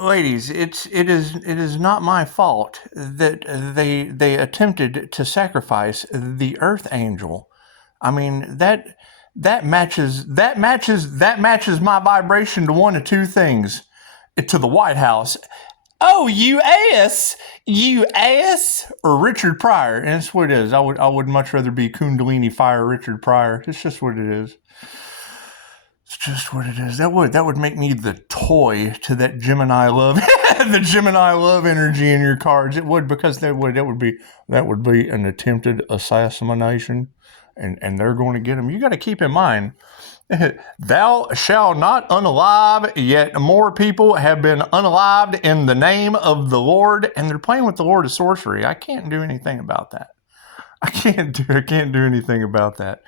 Ladies, it is not my fault that they attempted to sacrifice the Earth Angel. I mean that matches my vibration to one of two things, to the White House. Oh, you ass, or Richard Pryor, and that's what it is. I would much rather be Kundalini Fire Richard Pryor. It's just what it is. It's just what it is. That would make me the toy to that Gemini love, the Gemini love energy in your cards. It would, because that would be an attempted assassination, and they're going to get him. You got to keep in mind, thou shalt not unalive, yet more people have been unalived in the name of the Lord, and they're playing with the Lord of Sorcery. I can't do anything about that. I can't do anything about that.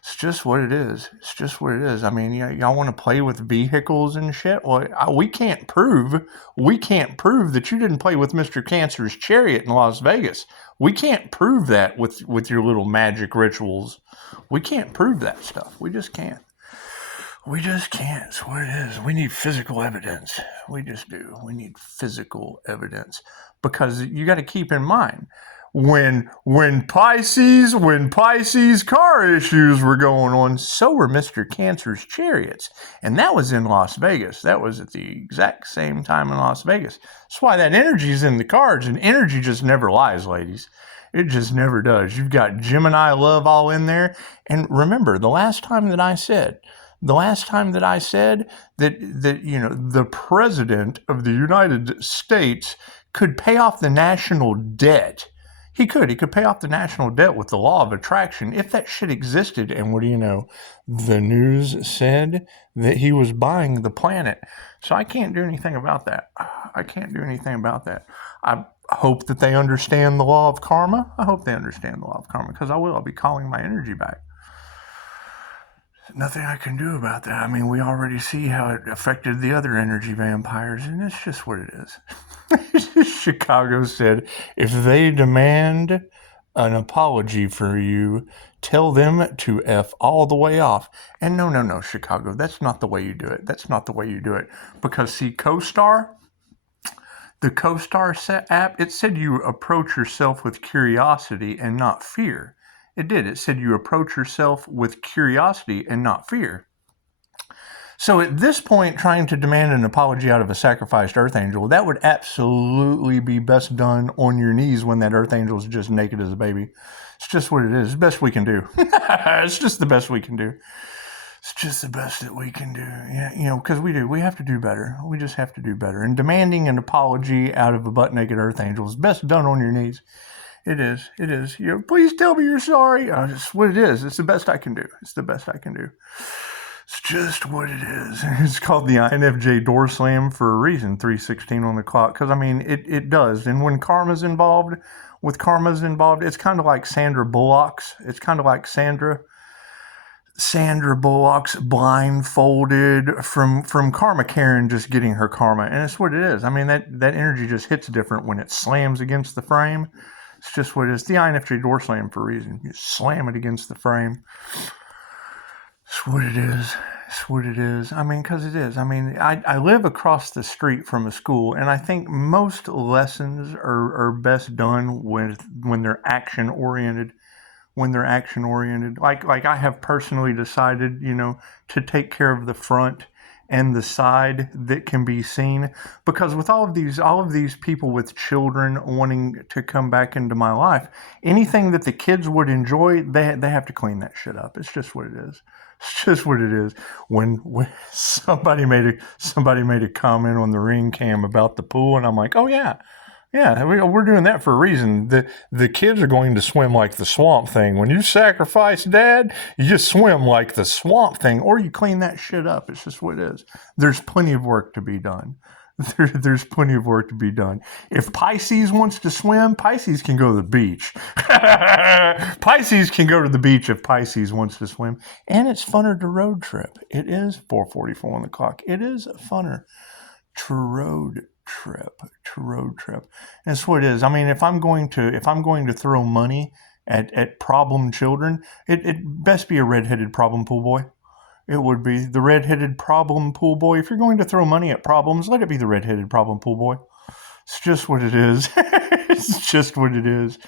It's just what it is. It's just what it is. I mean, y'all want to play with vehicles and shit? Well, we can't prove that you didn't play with Mr. Cancer's chariot in Las Vegas. We can't prove that with your little magic rituals. We can't prove that stuff. We just can't. We just can't. It's what it is. We need physical evidence. We just do. We need physical evidence, because you got to keep in mind, when Pisces car issues were going on, so were Mr. Cancer's chariots, and that was in Las Vegas. That was at the exact same time in Las Vegas. That's why that energy's in the cards, and energy just never lies, ladies. It just never does. You've got Gemini love all in there, and remember the last time that I said that the president of the United States could pay off the national debt. He could pay off the national debt with the law of attraction if that shit existed. And what do you know? The news said that he was buying the planet. So I can't do anything about that. I can't do anything about that. I hope that they understand the law of karma. I hope they understand the law of karma, because I will. I'll be calling my energy back. Nothing I can do about that. I mean, we already see how it affected the other energy vampires, and it's just what it is. Chicago said, if they demand an apology for you, tell them to F all the way off. And no, Chicago, that's not the way you do it. That's not the way you do it. Because, see, CoStar, the CoStar app, it said you approach yourself with curiosity and not fear. It did. It said you approach yourself with curiosity and not fear. So at this point, trying to demand an apology out of a sacrificed Earth Angel, that would absolutely be best done on your knees when that Earth Angel is just naked as a baby. It's just what it is. It's the best we can do. It's just the best we can do. It's just the best that we can do. Yeah, because we have to do better. We just have to do better. And demanding an apology out of a butt-naked Earth Angel is best done on your knees. It is. Please tell me you're sorry. It's what it is. It's the best I can do. It's the best I can do. It's just what it is. It's called the INFJ door slam for a reason, 3:16 on the clock. Because, I mean, it does. And when karma's involved, it's kind of like Sandra Bullock's. It's kind of like Sandra Bullock's blindfolded from Karma Karen just getting her karma. And it's what it is. I mean, that energy just hits different when it slams against the frame. It's just what it is. The INFJ door slam for a reason. You slam it against the frame. It's what it is. It's what it is. I mean, because it is. I mean, I live across the street from a school, and I think most lessons are best done when they're action oriented. Like I have personally decided, to take care of the front and the side that can be seen, because with all of these people with children wanting to come back into my life, anything that the kids would enjoy, they have to clean that shit up. It's just what it is. It's just what it is. When somebody made a comment on the ring cam about the pool, and I'm like, oh yeah, we're doing that for a reason. The kids are going to swim like the Swamp Thing. When you sacrifice Dad, you just swim like the Swamp Thing, or you clean that shit up. It's just what it is. There's plenty of work to be done. There's plenty of work to be done. If Pisces wants to swim, Pisces can go to the beach. Pisces can go to the beach if Pisces wants to swim. And it's funner to road trip. It is 4:44 on the clock. It is funner to road trip. That's what it is. I mean, if I'm going to throw money at problem children, it best be a redheaded problem pool boy. It would be the red-headed problem pool boy. If you're going to throw money at problems, let it be the red-headed problem pool boy. It's just what it is. It's just what it is.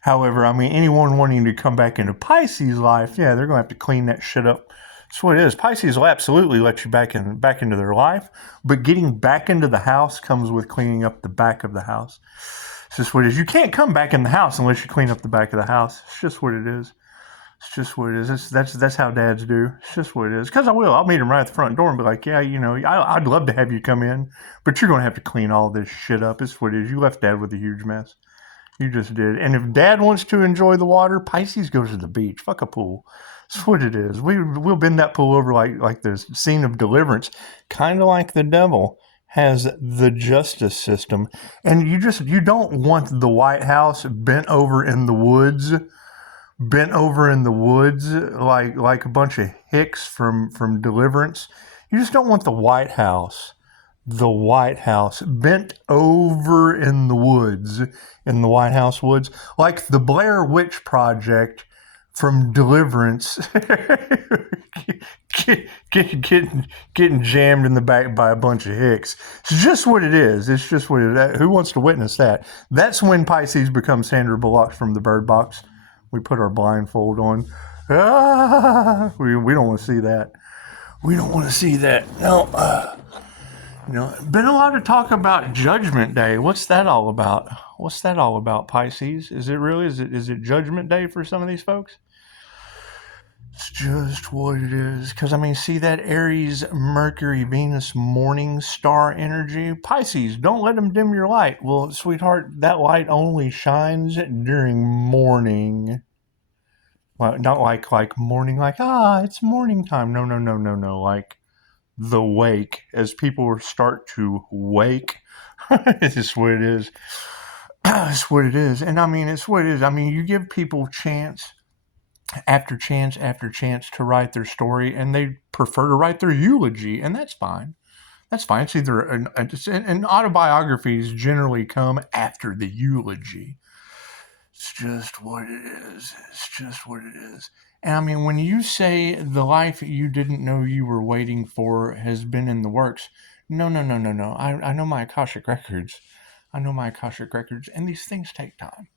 However, I mean, anyone wanting to come back into Pisces life, yeah, they're going to have to clean that shit up. That's what it is. Pisces will absolutely let you back into their life, but getting back into the house comes with cleaning up the back of the house. It's just what it is. You can't come back in the house unless you clean up the back of the house. It's just what it is. It's just what it is. That's how dads do. It's just what it is. Because I will. I'll meet him right at the front door and be like, yeah, you know, I'd love to have you come in, but you're going to have to clean all this shit up. It's what it is. You left dad with a huge mess. You just did. And if dad wants to enjoy the water, Pisces goes to the beach. Fuck a pool. That's what it is. We'll bend that pool over like the scene of Deliverance, kind of like the devil has the justice system. And you don't want the White House bent over in the woods like a bunch of hicks from Deliverance. You just don't want the White House bent over in the woods, in the White House woods, like the Blair Witch Project from Deliverance, getting jammed in the back by a bunch of hicks. It's just what it is. It's just what it is. Who wants to witness that? That's when Pisces becomes Sandra Bullock from the Bird Box. We put our blindfold on. We don't want to see that. We don't want to see that. No. Been a lot of talk about Judgment Day. What's that all about? What's that all about, Pisces? Is it really? Is it Judgment Day for some of these folks? It's just what it is. Because, I mean, see that Aries, Mercury, Venus, morning star energy? Pisces, don't let them dim your light. Well, sweetheart, that light only shines during morning. Well, not like morning, like, it's morning time. No. Like the wake, as people start to wake. It's what it is. It's what it is. And I mean, it's what it is. I mean, you give people chance after chance after chance to write their story, and they prefer to write their eulogy, and that's fine. That's fine. It's either and autobiographies generally come after the eulogy. It's just what it is. It's just what it is. And I mean, when you say the life you didn't know you were waiting for has been in the works, no. I know my Akashic records. And these things take time.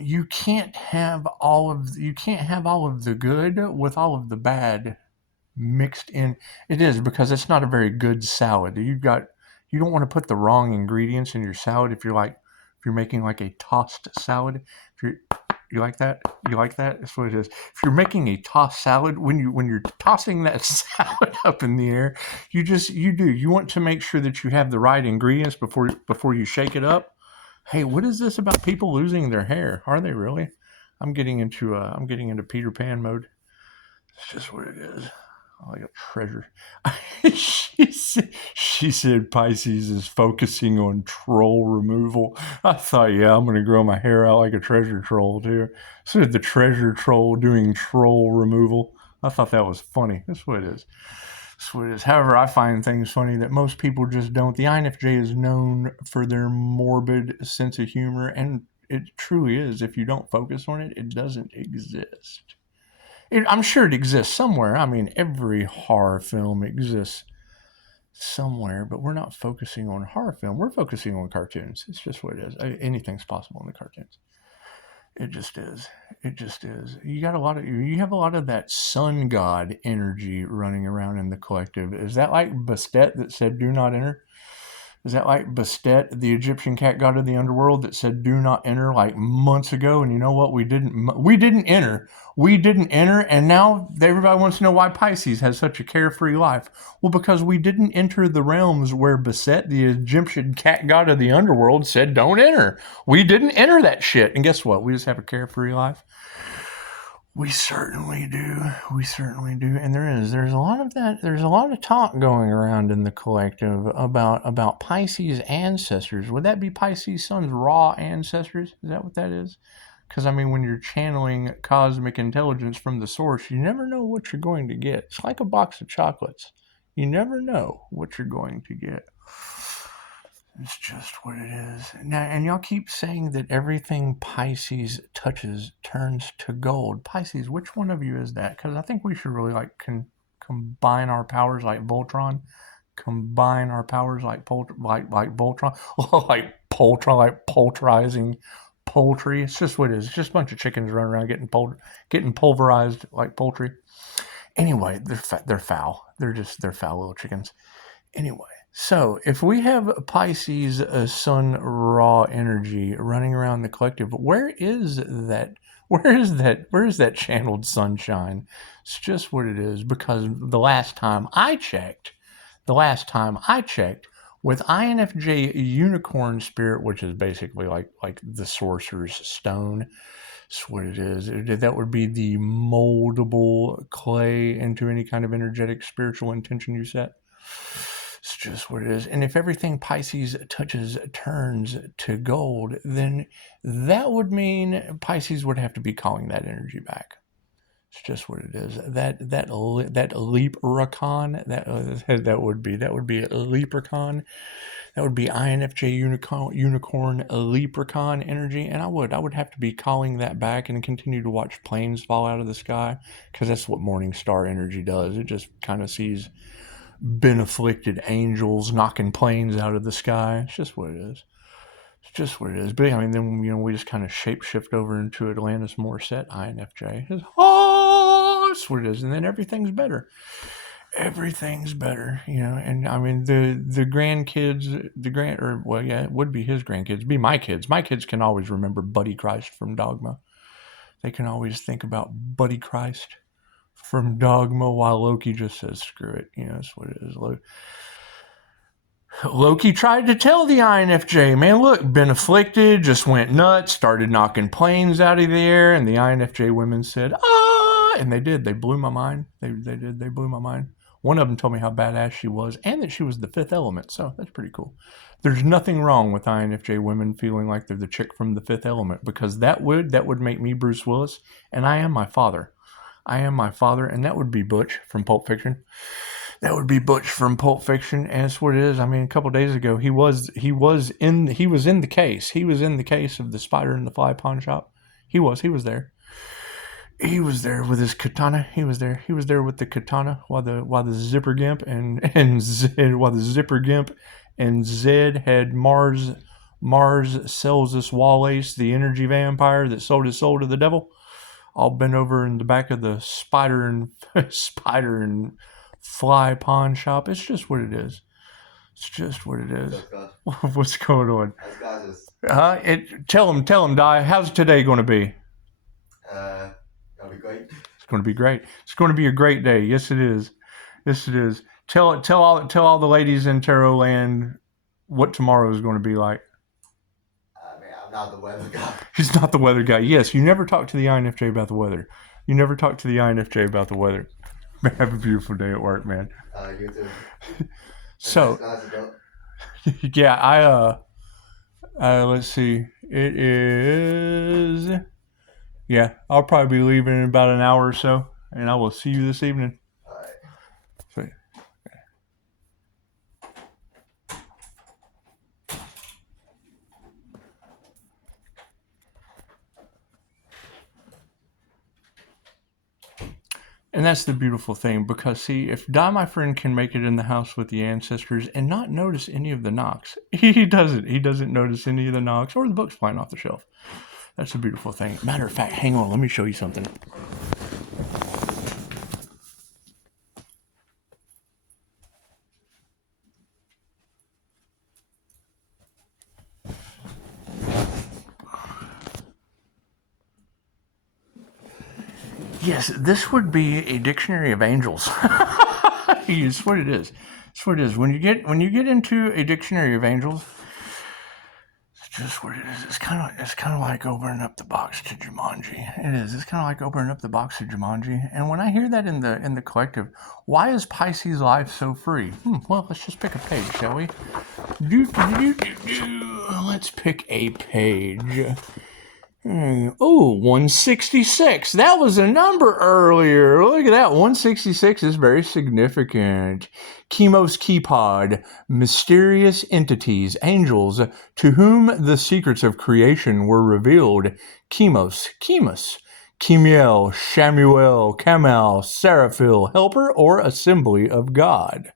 You can't have all of the good with all of the bad mixed in. It is, because it's not a very good salad. You don't want to put the wrong ingredients in your salad if you're making like a tossed salad. You like that? That's what it is. If you're making a tossed salad, when you're tossing that salad up in the air, you want to make sure that you have the right ingredients before you shake it up. Hey, what is this about people losing their hair? Are they really? I'm getting into Peter Pan mode. It's just what it is. Like a treasure. She said Pisces is focusing on troll removal. I thought, yeah, I'm going to grow my hair out like a treasure troll too. So the treasure troll doing troll removal. I thought that was funny. That's what it is. However, I find things funny that most people just don't. The INFJ is known for their morbid sense of humor, and it truly is. If you don't focus on it, it doesn't exist. I'm sure it exists somewhere. I mean, every horror film exists somewhere, but we're not focusing on horror film. We're focusing on cartoons. It's just what it is. Anything's possible in the cartoons. It just is. You have a lot of that sun god energy running around in the collective. Is that like Bastet that said, "Do not enter"? Is that like Bastet, the Egyptian cat god of the underworld, that said, "Do not enter," like months ago? And you know what? We didn't enter. And now everybody wants to know why Pisces has such a carefree life. Well, because we didn't enter the realms where Bastet, the Egyptian cat god of the underworld, said, "Don't enter." We didn't enter that shit. And guess what? We just have a carefree life. We certainly do. And there's a lot of that. There's a lot of talk going around in the collective about Pisces ancestors. Would that be Pisces Sun's raw ancestors? Is that what that is? Because, I mean, when you're channeling cosmic intelligence from the source, you never know what you're going to get. It's like a box of chocolates. You never know what you're going to get. It's just what it is. Now, and y'all keep saying that everything Pisces touches turns to gold. Pisces, which one of you is that? Because I think we should really like combine our powers like Voltron. Combine our powers like Voltron, like Poltron, like poultrizing poultry. It's just what it is. It's just a bunch of chickens running around getting pulverized like poultry. Anyway, they're foul. They're foul little chickens. Anyway. So, if we have Pisces Sun raw energy running around the collective, where is that? Where is that channeled sunshine? It's just what it is. Because the last time I checked, with INFJ Unicorn Spirit, which is basically like the Sorcerer's Stone, that's what it is. That would be the moldable clay into any kind of energetic spiritual intention you set. It's just what it is. And if everything Pisces touches turns to gold, then that would mean Pisces would have to be calling that energy back. It's just what it is. That leprechaun, that would be a leprechaun. That would be INFJ unicorn leprechaun energy, and I would have to be calling that back and continue to watch planes fall out of the sky, because that's what morning star energy does. It just kind of sees been-afflicted angels knocking planes out of the sky. It's just what it is. It's just what it is. But I mean, then we just kind of shapeshift over into Atlantis Morissette INFJ. It's, that's what it is. And then everything's better. Everything's better, And I mean, the grandkids, it would be his grandkids, it'd be my kids. My kids can always remember Buddy Christ from Dogma. They can always think about Buddy Christ from Dogma, while Loki just says, screw it. That's what it is. Loki tried to tell the INFJ, man, look, been afflicted, just went nuts, started knocking planes out of the air, and the INFJ women said, and they did. They blew my mind. They did. They blew my mind. One of them told me how badass she was, and that she was the fifth element, so that's pretty cool. There's nothing wrong with INFJ women feeling like they're the chick from the fifth element, because that would make me Bruce Willis, and I am my father. And that would be Butch from Pulp Fiction. And it's what it is. I mean, a couple days ago, he was in the case. He was in the case of the spider in the fly pawn shop. He was there. He was there with his katana. He was there with the katana while the Zipper Gimp and Zed had Mars sells this Wallace, the energy vampire that sold his soul to the devil. All bent over in the back of the spider and fly pawn shop. It's just what it is. What's going on? Tell him, Di. How's today going to be? That'll be great. It's going to be great. It's going to be a great day. Yes, it is. Tell all the ladies in Tarot Land what tomorrow is going to be like. Man, I'm not the weather guy. He's not the weather guy. Yes, you never talk to the INFJ about the weather. Have a beautiful day at work, man. You too. So, yeah, let's see. It is, yeah, I'll probably be leaving in about an hour or so, and I will see you this evening. All right. Sweet. And that's the beautiful thing, because see, if Di, my friend, can make it in the house with the ancestors and not notice any of the knocks, he doesn't notice any of the knocks or the books flying off the shelf. That's a beautiful thing. Matter of fact, hang on, let me show you something. Yes, this would be a dictionary of angels. It's what it is. When you get into a dictionary of angels, it's just what it is. It's kind of like opening up the box to Jumanji. It is. It's kind of like opening up the box to Jumanji. And when I hear that in the collective, why is Pisces life so free? Well, let's just pick a page, shall we? Let's pick a page. Oh, 166. That was a number earlier. Look at that. 166 is very significant. Chemos Keypod, mysterious entities, angels, to whom the secrets of creation were revealed. Chemos, Chemiel, Shamuel, Kamal, Seraphil, helper or assembly of God.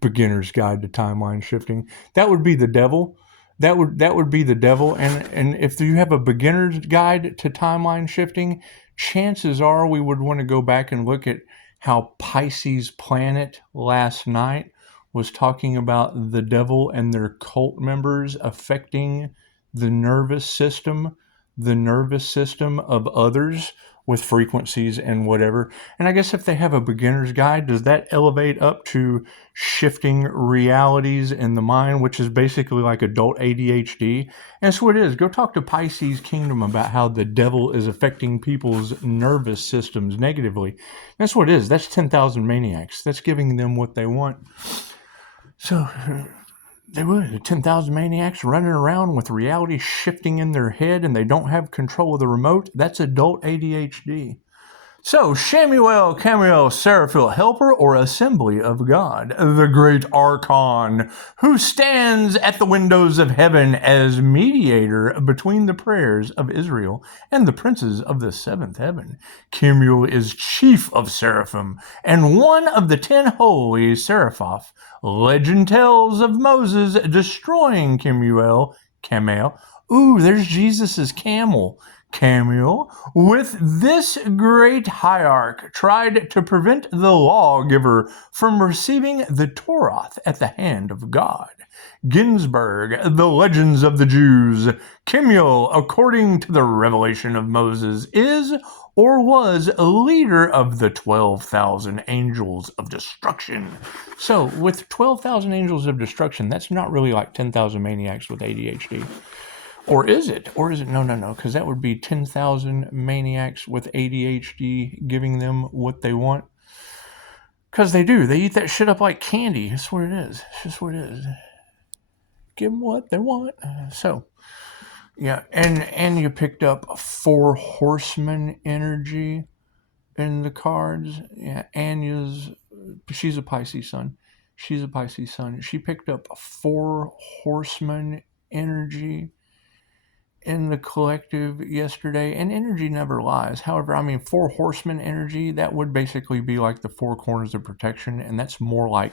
Beginner's Guide to Timeline Shifting. That would be the devil. That would be the devil. And if you have a beginner's guide to timeline shifting, chances are we would want to go back and look at how Pisces Planet last night was talking about the devil and their cult members affecting the nervous system of others with frequencies and whatever. And I guess if they have a beginner's guide, does that elevate up to shifting realities in the mind, which is basically like adult ADHD? And that's what it is. Go talk to Pisces Kingdom about how the devil is affecting people's nervous systems negatively. That's what it is. That's 10,000 maniacs. That's giving them what they want. So they would. 10,000 maniacs running around with reality shifting in their head and they don't have control of the remote. That's adult ADHD. So, Shamuel, Camiel, Seraphil, helper or assembly of God, the great Archon, who stands at the windows of heaven as mediator between the prayers of Israel and the princes of the seventh heaven. Camiel is chief of seraphim and one of the 10 holy seraphoth. Legend tells of Moses destroying Camiel. Ooh, there's Jesus's camel. Camiel, with this great hierarch, tried to prevent the lawgiver from receiving the Torah at the hand of God. Ginsburg, the legends of the Jews. Camiel, according to the revelation of Moses, is or was a leader of the 12,000 angels of destruction. So, with 12,000 angels of destruction, that's not really like 10,000 maniacs with ADHD. Or is it? No, because that would be 10,000 maniacs with ADHD giving them what they want. Because they do. They eat that shit up like candy. That's what it is. It's just what it is. Give them what they want. So, yeah. And you picked up 4 horsemen energy in the cards. Yeah, Anya's, she's a Pisces sun. She picked up 4 horsemen energy in the collective yesterday, and energy never lies. However, 4 horsemen energy, that would basically be like the 4 corners of protection, and that's more like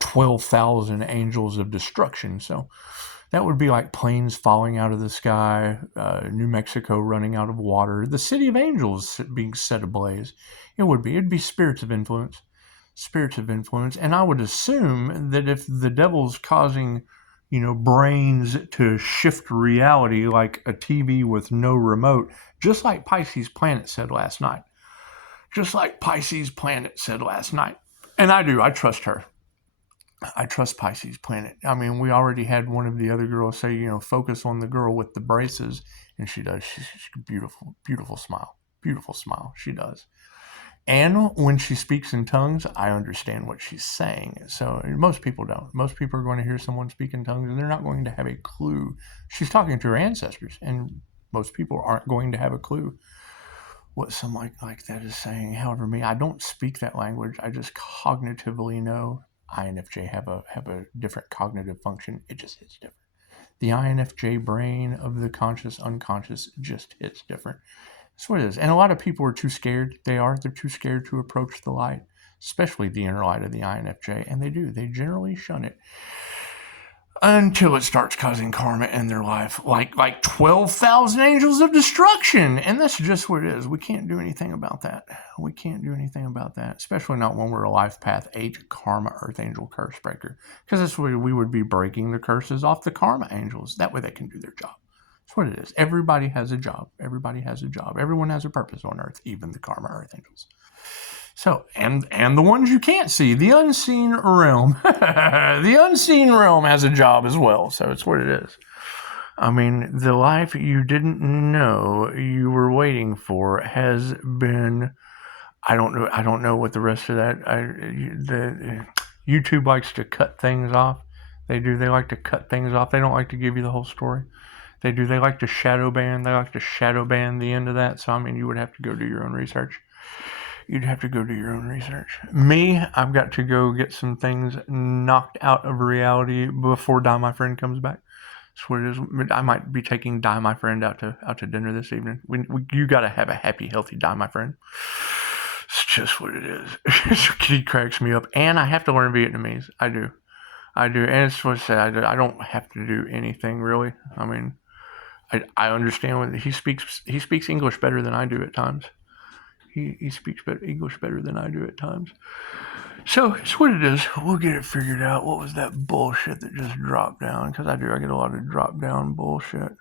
12,000 angels of destruction. So that would be like planes falling out of the sky, New Mexico running out of water, the city of angels being set ablaze. It'd be spirits of influence. And I would assume that if the devil's causing brains to shift reality like a TV with no remote, just like Pisces Planet said last night. And I trust her. I trust Pisces Planet. We already had one of the other girls say, focus on the girl with the braces, and she does. She's beautiful, beautiful smile. She does. And when she speaks in tongues, I understand what she's saying. So most people don't. Most people are going to hear someone speak in tongues and they're not going to have a clue. She's talking to her ancestors, and most people aren't going to have a clue what someone like that is saying. However, I don't speak that language. I just cognitively know. INFJ have a different cognitive function. It just hits different. The INFJ brain of the conscious unconscious just hits different. That's what it is. And a lot of people are too scared. They're too scared to approach the light, especially the inner light of the INFJ. And they do. They generally shun it until it starts causing karma in their life, like 12,000 angels of destruction. And that's just what it is. We can't do anything about that. Especially not when we're a life path 8 karma earth angel curse breaker. Because that's where we would be breaking the curses off the karma angels. That way they can do their job. That's what it is. Everybody has a job. Everyone has a purpose on earth, even the karma earth angels. So, and the ones you can't see, the unseen realm. The unseen realm has a job as well. So it's what it is. The life you didn't know you were waiting for has been, I don't know what the rest of that, YouTube likes to cut things off. They do. They like to cut things off. They don't like to give you the whole story. They do. They like to shadow ban. They like to shadow ban the end of that. So, I mean, you would have to go do your own research. You'd have to go do your own research. Me, I've got to go get some things knocked out of reality before Die My Friend comes back. That's what it is. I might be taking Die My Friend out to dinner this evening. You got to have a happy, healthy Die My Friend. It's just what it is. He cracks me up. And I have to learn Vietnamese. I do. And it's what I said. I don't have to do anything really. I mean, I understand when he speaks English better than I do at times. He speaks English better than I do at times. So it's what it is. We'll get it figured out. What was that bullshit that just dropped down? Because I get a lot of drop down bullshit.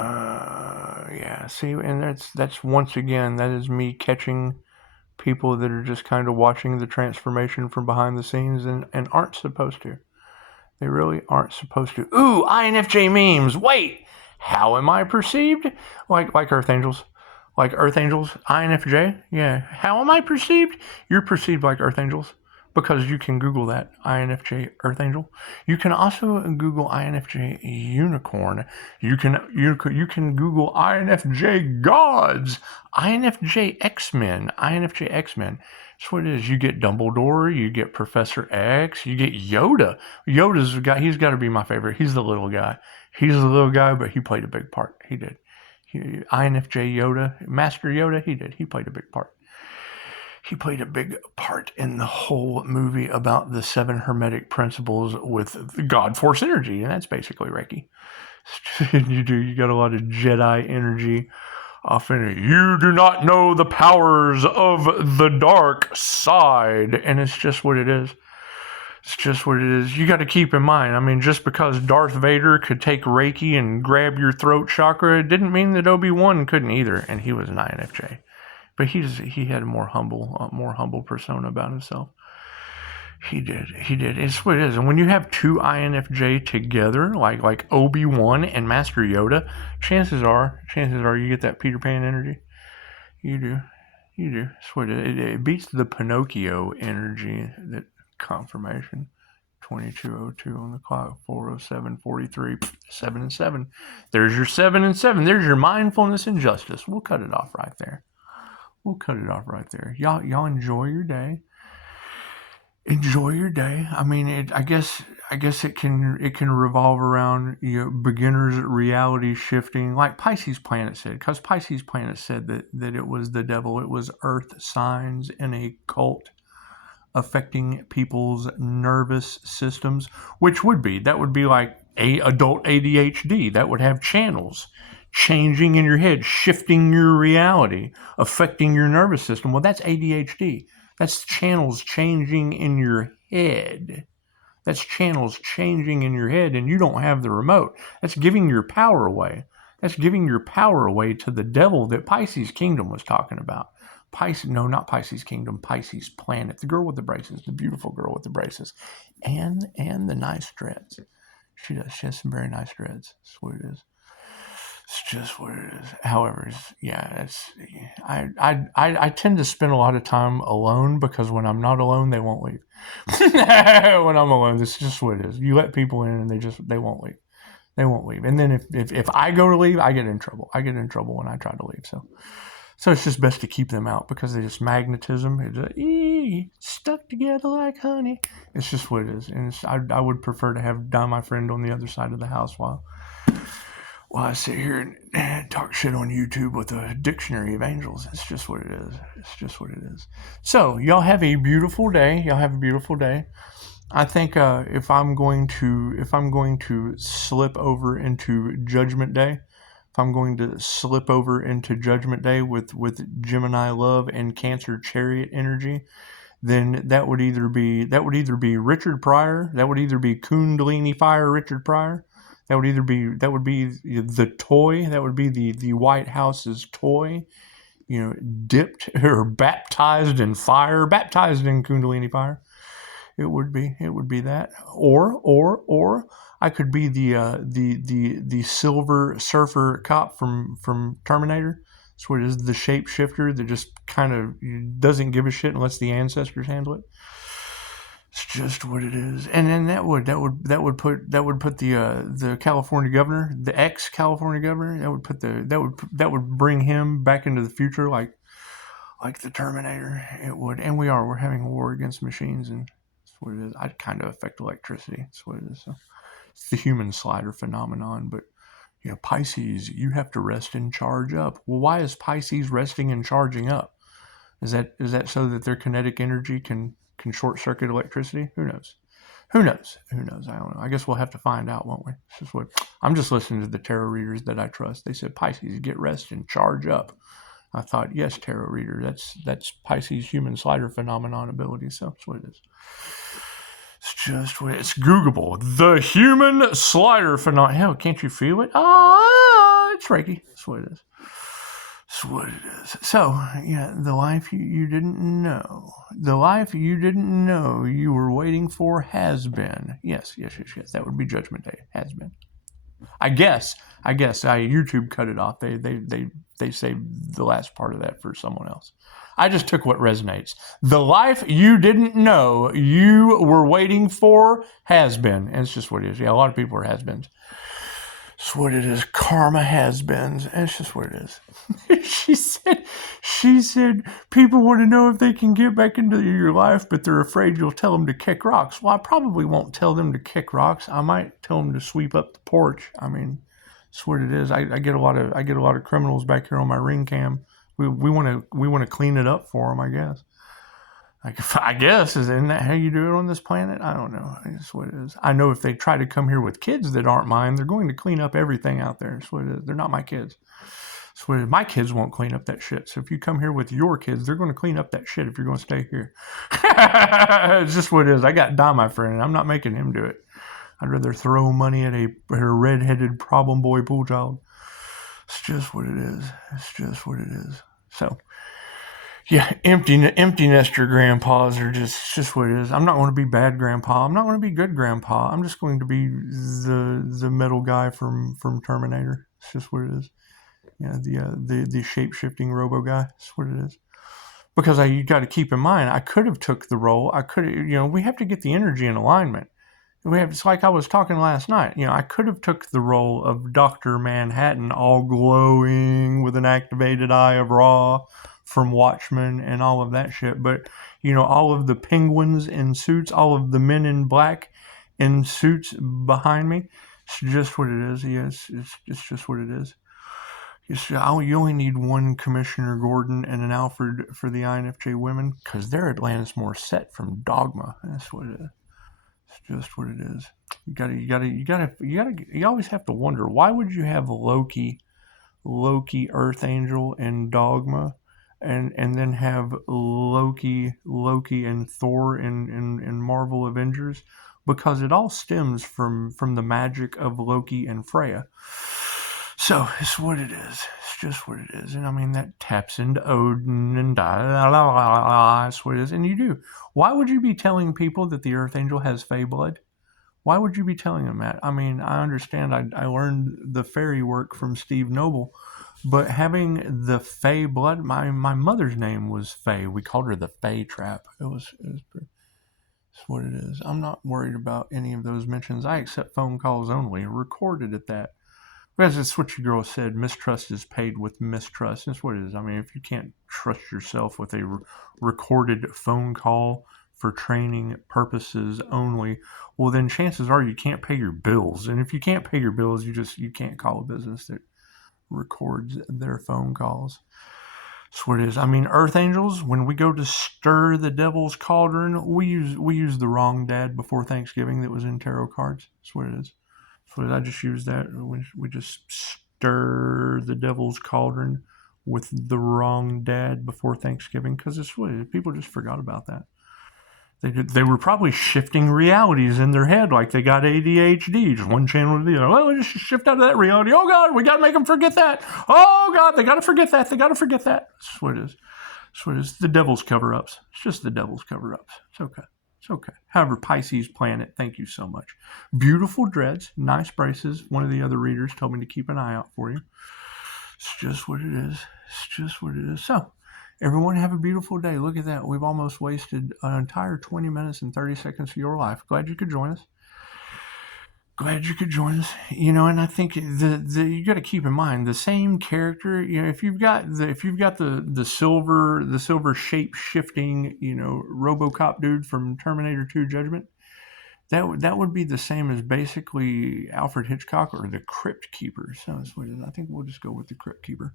Yeah. See, and that's once again, that is me catching people that are just kind of watching the transformation from behind the scenes and aren't supposed to. They really aren't supposed to. Ooh, INFJ memes. Wait, how am I perceived? Like Earth Angels. Like Earth Angels, INFJ. Yeah. How am I perceived? You're perceived like Earth Angels because you can Google that, INFJ Earth Angel. You can also Google INFJ Unicorn. You can Google INFJ Gods, INFJ X-Men, INFJ X-Men. That's what it is. You get Dumbledore, you get Professor X, you get Yoda. Yoda's the guy. He's got to be my favorite. He's the little guy. But he played a big part. He did. INFJ Yoda, Master Yoda, he did. He played a big part. He played a big part in the whole movie about the 7 Hermetic principles with God Force energy, and that's basically Reiki. You got a lot of Jedi energy off in it. You do not know the powers of the dark side, and it's just what it is. It's just what it is. You got to keep in mind, I mean, just because Darth Vader could take Reiki and grab your throat chakra, it didn't mean that Obi-Wan couldn't either, and he was an INFJ. But he had a more humble persona about himself. He did. It's what it is. And when you have 2 INFJ together, like Obi-Wan and Master Yoda, chances are you get that Peter Pan energy. You do. It's what it beats the Pinocchio energy that confirmation. 2202 on the clock, 407, 43, 7 and 7. There's your 7 and 7. There's your mindfulness and justice. We'll cut it off right there. Y'all enjoy your day. I mean, I guess it can revolve around beginners reality shifting, like Pisces planet said, because Pisces planet said that it was the devil. It was earth signs in a cult affecting people's nervous systems, which would be like adult ADHD. That would have channels changing in your head, shifting your reality, affecting your nervous system. Well, that's ADHD. That's channels changing in your head. And you don't have the remote. That's giving your power away. To the devil that Pisces Kingdom was talking about. Not Pisces Kingdom, Pisces Planet. The girl with the braces, the beautiful girl with the braces. And the nice dreads. She does. She has some very nice dreads. That's what it is. It's just what it is. However, I tend to spend a lot of time alone because when I'm not alone, they won't leave. When I'm alone, this is just what it is. You let people in and they won't leave. And then if I go to leave, I get in trouble. When I try to leave. So it's just best to keep them out because they just magnetism. It's stuck together like honey. It's just what it is. And I would prefer to have my friend on the other side of the house while I sit here and talk shit on YouTube with a dictionary of angels. It's just what it is. So y'all have a beautiful day. I think if I'm going to slip over into Judgment Day, with Gemini love and Cancer chariot energy, then that would either be Richard Pryor, that would either be Kundalini Fire Richard Pryor. That would be the toy. That would be the White House's toy, dipped or baptized in fire, baptized in Kundalini fire. It would be that, or I could be the Silver Surfer cop from Terminator. That's what it is. The shapeshifter that just kind of doesn't give a shit and lets the ancestors handle it. It's just what it is. And then that would put the California governor, the ex California governor, that would bring him back into the future like the Terminator. It would. And we're having a war against machines, and that's what it is. I kind of affect electricity. That's what it is. So it's the human slider phenomenon. But Pisces, you have to rest and charge up. Well, why is Pisces resting and charging up? Is that so that their kinetic energy can short circuit electricity? Who knows? I don't know. I guess we'll have to find out, won't we? I'm just listening to the tarot readers that I trust. They said Pisces, get rest and charge up. I thought, yes, tarot reader, that's Pisces human slider phenomenon ability. So that's what it is. It's just what it's Googleable. The human slider phenomenon. Hell, can't you feel it? It's Reiki. That's what it is. That's what it is. So, the life you didn't know. The life you didn't know you were waiting for has been. Yes. That would be Judgment Day. Has been. I guess. YouTube cut it off. They saved the last part of that for someone else. I just took what resonates. The life you didn't know you were waiting for has been. And it's just what it is. Yeah, a lot of people are has-beens. It's what it is. Karma has-beens. And it's just what it is. She said, people want to know if they can get back into your life, but they're afraid you'll tell them to kick rocks. Well, I probably won't tell them to kick rocks. I might tell them to sweep up the porch. I mean, it's what it is. I get a lot of criminals back here on my ring cam. We want to clean it up for them, I guess. I guess, isn't that how you do it on this planet? I don't know. That's what it is. I know if they try to come here with kids that aren't mine, they're going to clean up everything out there. That's what it is. They're not my kids. That's what it is. My kids won't clean up that shit. So if you come here with your kids, they're going to clean up that shit if you're going to stay here. It's just what it is. I got Don, my friend, and I'm not making him do it. I'd rather throw money at a redheaded problem boy pool child. It's just what it is. It's just what it is. So, yeah, empty nester grandpas are just what it is. I'm not going to be bad grandpa. I'm not going to be good grandpa. I'm just going to be the metal guy from Terminator. It's just what it is. The shape-shifting robo guy. That's what it is. Because you got to keep in mind, I could have took the role. I could have, we have to get the energy in alignment. It's like I was talking last night. I could have took the role of Dr. Manhattan, all glowing with an activated eye of Ra from Watchmen and all of that shit. But, all of the penguins in suits, all of the men in black in suits behind me, it's just what it is. Yes, it's just what it is. You only need one Commissioner Gordon and an Alfred for the INFJ women because they're Atlantis Morissette from Dogma. That's what it is. It's just what it is. You always have to wonder, why would you have Loki, Earth Angel, and Dogma, and then have Loki, and Thor in Marvel Avengers? Because it all stems from the magic of Loki and Freya. So it's what it is. It's just what it is. And I mean, that taps into Odin and that's what it is. And you do. Why would you be telling people that the Earth Angel has Fey blood? Why would you be telling them that? I mean, I understand. I learned the fairy work from Steve Noble, but having the Fey blood, my mother's name was Fey. We called her the Fey Trap. It's what it is. I'm not worried about any of those mentions. I accept phone calls only, recorded at that. As it's what your girl said, mistrust is paid with mistrust. That's what it is. I mean, if you can't trust yourself with a recorded phone call for training purposes only, well, then chances are you can't pay your bills. And if you can't pay your bills, you can't call a business that records their phone calls. That's what it is. I mean, Earth Angels, when we go to stir the devil's cauldron, we use the wrong dad before Thanksgiving that was in tarot cards. That's what it is. So I just use that. We just stir the devil's cauldron with the wrong dad before Thanksgiving because it's what people just forgot about that. They were probably shifting realities in their head like they got ADHD. Just one channel to the other. Well, we just shift out of that reality. Oh, God, we got to make them forget that. Oh, God, they got to forget that. They got to forget that. That's what it is. That's what it is. The devil's cover-ups. It's just the devil's cover-ups. It's okay. It's okay. However, Pisces planet, thank you so much. Beautiful dreads, nice braces. One of the other readers told me to keep an eye out for you. It's just what it is. It's just what it is. So, Everyone have a beautiful day. Look at that. We've almost wasted an entire 20 minutes and 30 seconds of your life. Glad you could join us. Glad you could join us. And I think you got to keep in mind the same character. If you've got the silver shape shifting, RoboCop dude from Terminator 2 Judgment, that would be the same as basically Alfred Hitchcock or the Crypt Keeper. So I think we'll just go with the Crypt Keeper.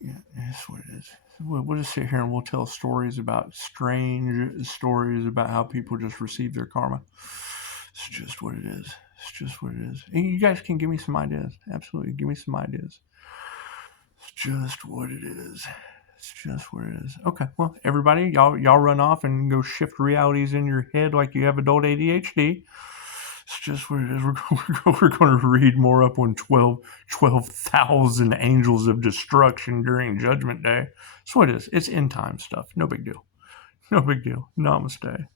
Yeah, that's what it is. We'll just sit here and we'll tell strange stories about how people just receive their karma. It's just what it is. It's just what it is. And you guys can give me some ideas. Absolutely, give me some ideas. It's just what it is. It's just what it is. Okay, well, everybody, y'all run off and go shift realities in your head like you have adult ADHD. It's just what it is. We're going to read more up on 12,000 angels of destruction during Judgment Day. That's what it is. It's end time stuff. No big deal. No big deal. Namaste.